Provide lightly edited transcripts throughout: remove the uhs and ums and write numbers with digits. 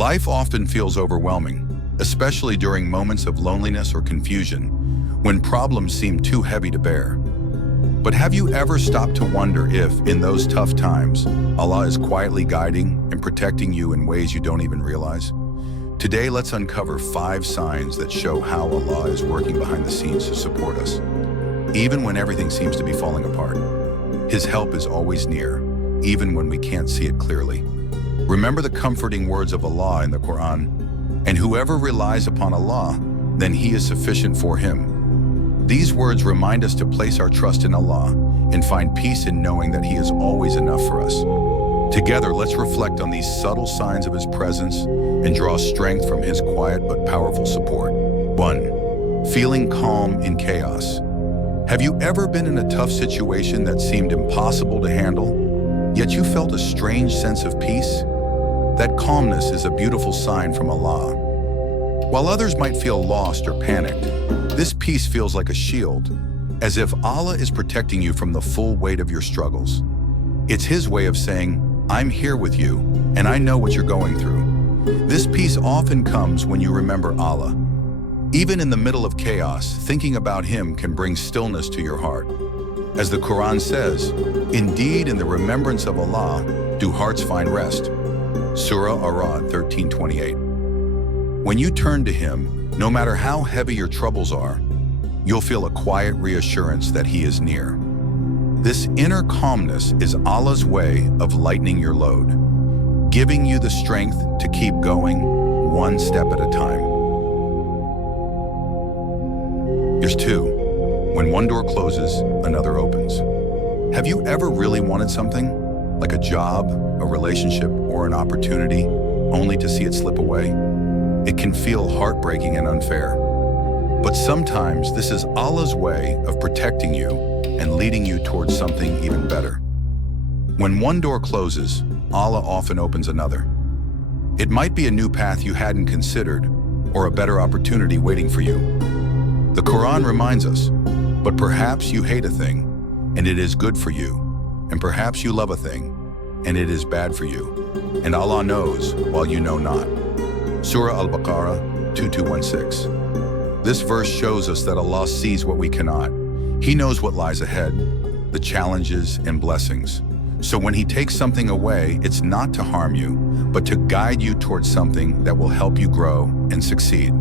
Life often feels overwhelming, especially during moments of loneliness or confusion, when problems seem too heavy to bear. But have you ever stopped to wonder if, in those tough times, Allah is quietly guiding and protecting you in ways you don't even realize? Today, let's uncover 5 signs that show how Allah is working behind the scenes to support us. Even when everything seems to be falling apart, His help is always near, even when we can't see it clearly. Remember the comforting words of Allah in the Quran, "And whoever relies upon Allah, then He is sufficient for him." These words remind us to place our trust in Allah and find peace in knowing that He is always enough for us. Together, let's reflect on these subtle signs of His presence and draw strength from His quiet but powerful support. 1. Feeling calm in chaos. Have you ever been in a tough situation that seemed impossible to handle, yet you felt a strange sense of peace? That calmness is a beautiful sign from Allah. While others might feel lost or panicked, this peace feels like a shield, as if Allah is protecting you from the full weight of your struggles. It's His way of saying, "I'm here with you, and I know what you're going through." This peace often comes when you remember Allah. Even in the middle of chaos, thinking about Him can bring stillness to your heart. As the Quran says, "Indeed, in the remembrance of Allah, do hearts find rest." Surah Ar-Ra'd 13:28. When you turn to Him, no matter how heavy your troubles are, you'll feel a quiet reassurance that He is near. This inner calmness is Allah's way of lightening your load, giving you the strength to keep going one step at a time. Here's 2. When one door closes, another opens. Have you ever really wanted something, like a job, a relationship, or an opportunity, only to see it slip away? It can feel heartbreaking and unfair. But sometimes this is Allah's way of protecting you and leading you towards something even better. When one door closes, Allah often opens another. It might be a new path you hadn't considered, or a better opportunity waiting for you. The Quran reminds us, "But perhaps you hate a thing, and it is good for you, and perhaps you love a thing, and it is bad for you. And Allah knows, while you know not." Surah Al-Baqarah 2216. This verse shows us that Allah sees what we cannot. He knows what lies ahead, the challenges and blessings. So when He takes something away, it's not to harm you, but to guide you towards something that will help you grow and succeed.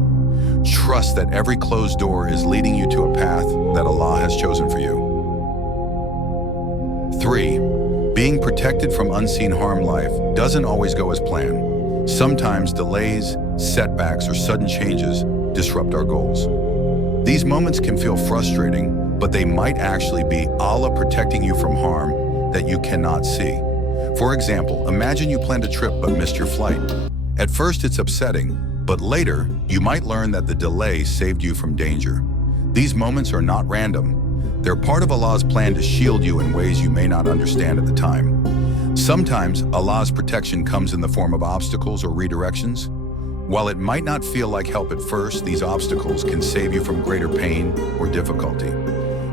Trust that every closed door is leading you to a path that Allah has chosen for you. 3. Being protected from unseen harm. Life doesn't always go as planned. Sometimes delays, setbacks, or sudden changes disrupt our goals. These moments can feel frustrating, but they might actually be Allah protecting you from harm that you cannot see. For example, imagine you planned a trip but missed your flight. At first it's upsetting, but later you might learn that the delay saved you from danger. These moments are not random. They're part of Allah's plan to shield you in ways you may not understand at the time. Sometimes Allah's protection comes in the form of obstacles or redirections. While it might not feel like help at first, these obstacles can save you from greater pain or difficulty.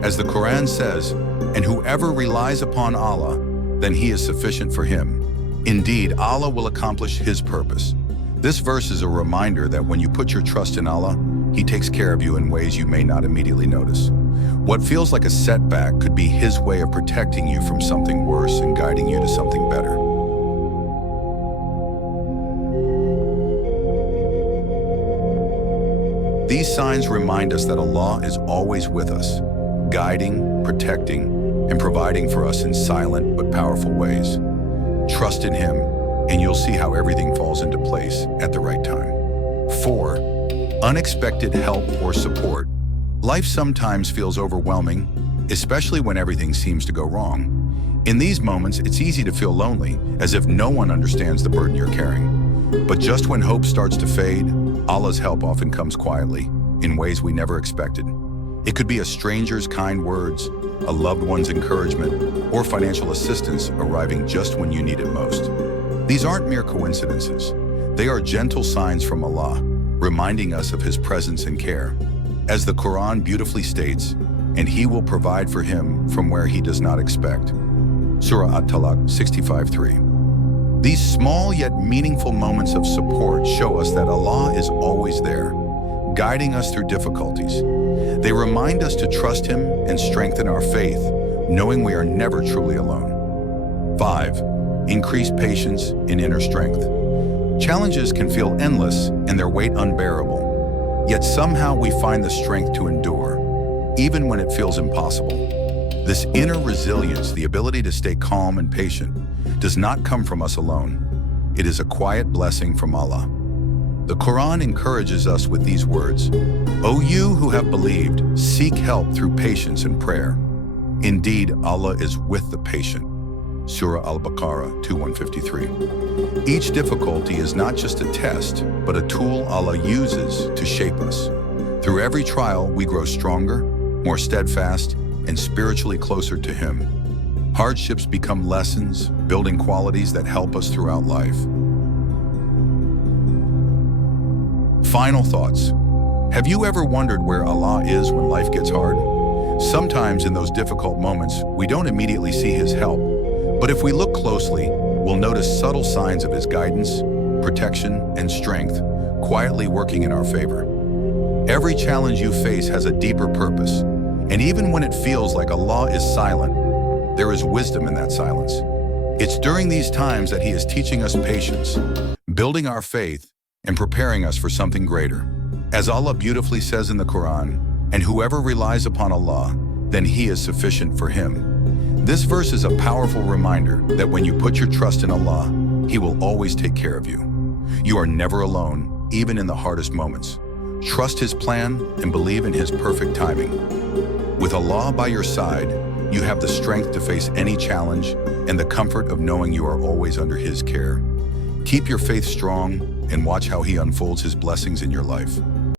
As the Quran says, "And whoever relies upon Allah, then He is sufficient for him. Indeed, Allah will accomplish His purpose." This verse is a reminder that when you put your trust in Allah, He takes care of you in ways you may not immediately notice. What feels like a setback could be His way of protecting you from something worse and guiding you to something better. These signs remind us that Allah is always with us, guiding, protecting, and providing for us in silent but powerful ways. Trust in Him, and you'll see how everything falls into place at the right time. 4. Unexpected help or support. Life sometimes feels overwhelming, especially when everything seems to go wrong. In these moments, it's easy to feel lonely, as if no one understands the burden you're carrying. But just when hope starts to fade, Allah's help often comes quietly, in ways we never expected. It could be a stranger's kind words, a loved one's encouragement, or financial assistance arriving just when you need it most. These aren't mere coincidences. They are gentle signs from Allah, reminding us of His presence and care. As the Quran beautifully states, "And He will provide for him from where he does not expect." Surah At-Talaq 65:3. These small yet meaningful moments of support show us that Allah is always there, guiding us through difficulties. They remind us to trust Him and strengthen our faith, knowing we are never truly alone. 5. Increase patience and inner strength. Challenges can feel endless and their weight unbearable, yet somehow we find the strength to endure, even when it feels impossible. This inner resilience, the ability to stay calm and patient, does not come from us alone. It is a quiet blessing from Allah. The Quran encourages us with these words, "O you who have believed, seek help through patience and prayer. Indeed, Allah is with the patient." Surah Al-Baqarah 2:153. Each difficulty is not just a test, but a tool Allah uses to shape us. Through every trial, we grow stronger, more steadfast, and spiritually closer to Him. Hardships become lessons, building qualities that help us throughout life. Final thoughts. Have you ever wondered where Allah is when life gets hard? Sometimes in those difficult moments, we don't immediately see His help. But if we look closely, we'll notice subtle signs of His guidance, protection, and strength quietly working in our favor. Every challenge you face has a deeper purpose, and even when it feels like Allah is silent, there is wisdom in that silence. It's during these times that He is teaching us patience, building our faith, and preparing us for something greater. As Allah beautifully says in the Quran, "And whoever relies upon Allah, then He is sufficient for him." This verse is a powerful reminder that when you put your trust in Allah, He will always take care of you. You are never alone, even in the hardest moments. Trust His plan and believe in His perfect timing. With Allah by your side, you have the strength to face any challenge and the comfort of knowing you are always under His care. Keep your faith strong and watch how He unfolds His blessings in your life.